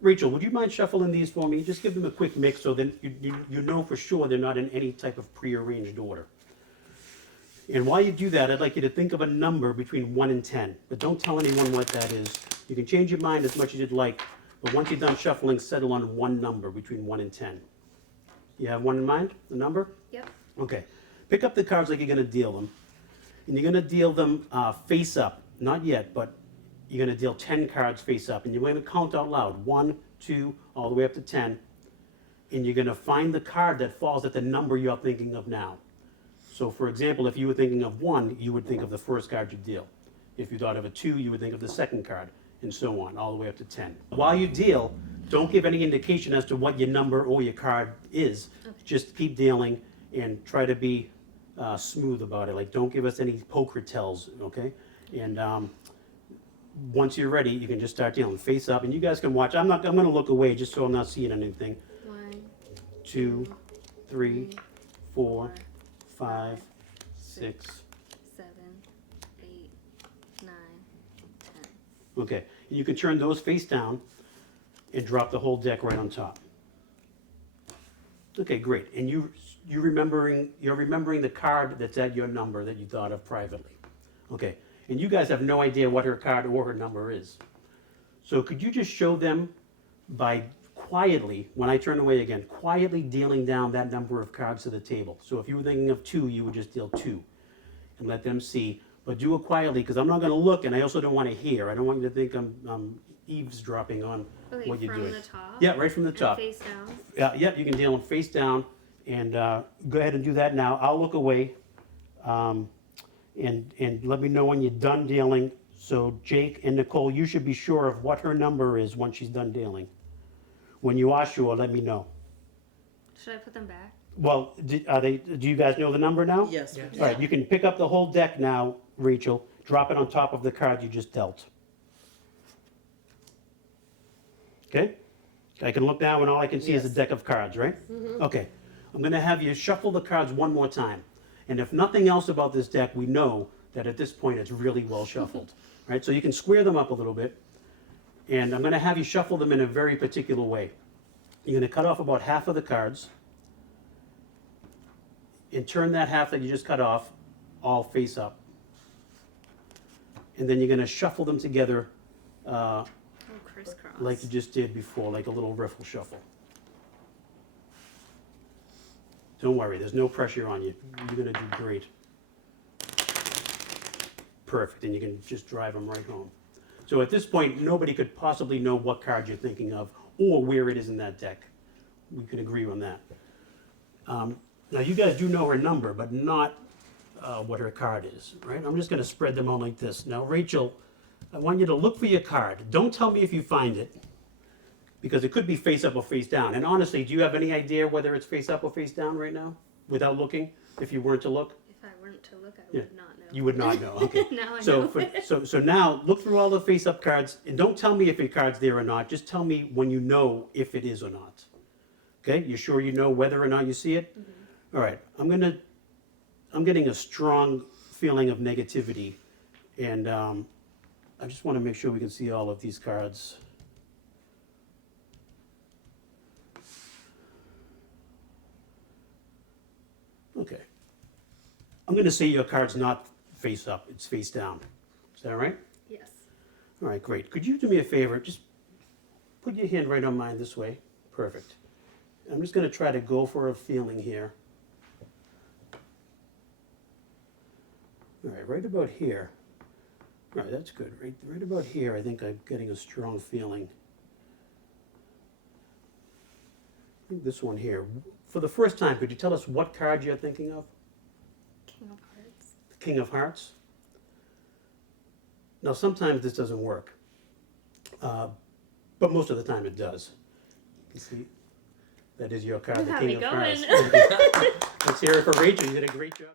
Rachel, would you mind shuffling these for me? Just give them a quick mix so then you know for sure they're not in any type of prearranged order. And while you do that, I'd like you to think of a number between 1 and 10, but don't tell anyone what that is. You can change your mind as much as you'd like, but once you're done shuffling, settle on one number between 1 and 10. You have one in mind, the number? Yep. Okay. Pick up the cards like you're going to deal them. And you're going to deal them face up. Not yet, but you're going to deal 10 cards face up. And you're going to count out loud. 1, 2, all the way up to 10. And you're going to find the card that falls at the number you're thinking of now. So for example, if you were thinking of 1, you would think of the first card you deal. If you thought of a 2, you would think of the second card, and so on, all the way up to 10. While you deal, don't give any indication as to what your number or your card is. Okay. Just keep dealing and try to be smooth about it. Like, don't give us any poker tells, okay? And once you're ready, you can just start dealing face up, and you guys can watch. I'm going to look away just so I'm not seeing anything. 1, 2, 3, 4, 5, 6. 7, 8, 9, 10. Okay, and you can turn those face down and drop the whole deck right on top. Okay, great. And you're remembering the card that's at your number that you thought of privately. Okay, and you guys have no idea what her card or her number is. So could you just show them by quietly, when I turn away again, quietly dealing down that number of cards to the table. So if you were thinking of 2, you would just deal 2 and let them see. But do it quietly, because I'm not going to look, and I also don't want to hear. I don't want you to think I'm eavesdropping on Okay, what you're from doing. the top? Yeah, right from the And top. face down? Yep, you can deal them face down, and go ahead and do that now. I'll look away, and let me know when you're done dealing. So Jake and Nicole, you should be sure of what her number is once she's done dealing. When you are sure, let me know. Should I put them back? Well, do you guys know the number now? Yes. All right, you can pick up the whole deck now, Rachel. Drop it on top of the card you just dealt. Okay? I can look now and all I can see is a Yes. deck of cards, right? Okay. I'm going to have you shuffle the cards one more time. And if nothing else about this deck, we know that at this point it's really well shuffled. Right? So you can square them up a little bit. And I'm going to have you shuffle them in a very particular way. You're going to cut off about half of the cards and turn that half that you just cut off all face up. And then you're going to shuffle them together Oh, crisscross. like you just did before, like a little riffle shuffle. Don't worry, there's no pressure on you. You're going to do great. Perfect, and you can just drive them right home. So at this point, nobody could possibly know what card you're thinking of or where it is in that deck. We could agree on that. Now, you guys do know her number, but not what her card is, right? I'm just going to spread them out like this. Now, Rachel, I want you to look for your card. Don't tell me if you find it, because it could be face up or face down. And honestly, do you have any idea whether it's face up or face down right now, without looking, if you weren't to look? If I weren't to look, I Yeah. would not know. You would not know, okay. Now I So, know. so now, look through all the face-up cards, and don't tell me if your card's there or not, just tell me when you know if it is or not. Okay, you sure you know whether or not you see it? All right, I'm getting a strong feeling of negativity, and I just want to make sure we can see all of these cards. Okay. I'm going to say your card's not face up, it's face down. Is that all right? Yes. All right, great. Could you do me a favor? Just put your hand right on mine this way. Perfect. I'm just going to try to go for a feeling here. All right about here. All right, that's good. Right about here, I think I'm getting a strong feeling. I think this one here. For the first time, could you tell us what card you're thinking of? King of Hearts. The King of Hearts? Now, sometimes this doesn't work, but most of the time it does. You see, that is your card, You the have King me of going. Hearts. Let's hear it for Rachel. You did a great job.